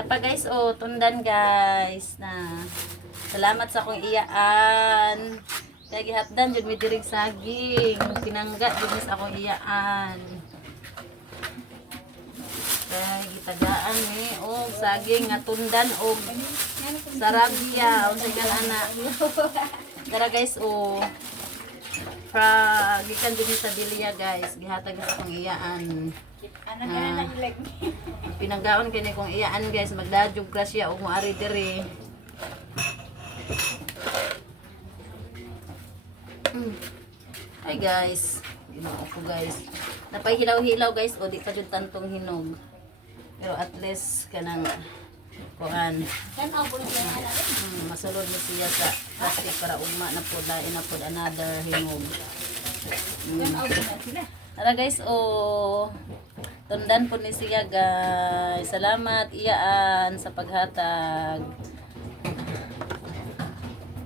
Napa guys, oh, tundan guys na salamat sa akong iyaan. Kaya gihatdan jud mi dirig saging, pinangga jud sa akong iyaan. Kaya gitagaan ni og saging nga tundan og sarabia o sa ana. Tara guys, oh. Fra gikan din sa Bilya guys, gihatag sa akong iyaan. Ano ka na nahilag Pinanggaon kini kong iyaan guys, magdadyog grasya o moari diri. Mm. Hi guys. Ginoo ko guys. Napay hilaw-hilaw guys o di ka jud tantong hinog. Pero at least kanang kuan mm, masulod ni siya sa plastic para ugma na lain na po another hinog. Sila. Tara guys, oh. Tundan po ni siya guys. Salamat iyaan sa paghatag.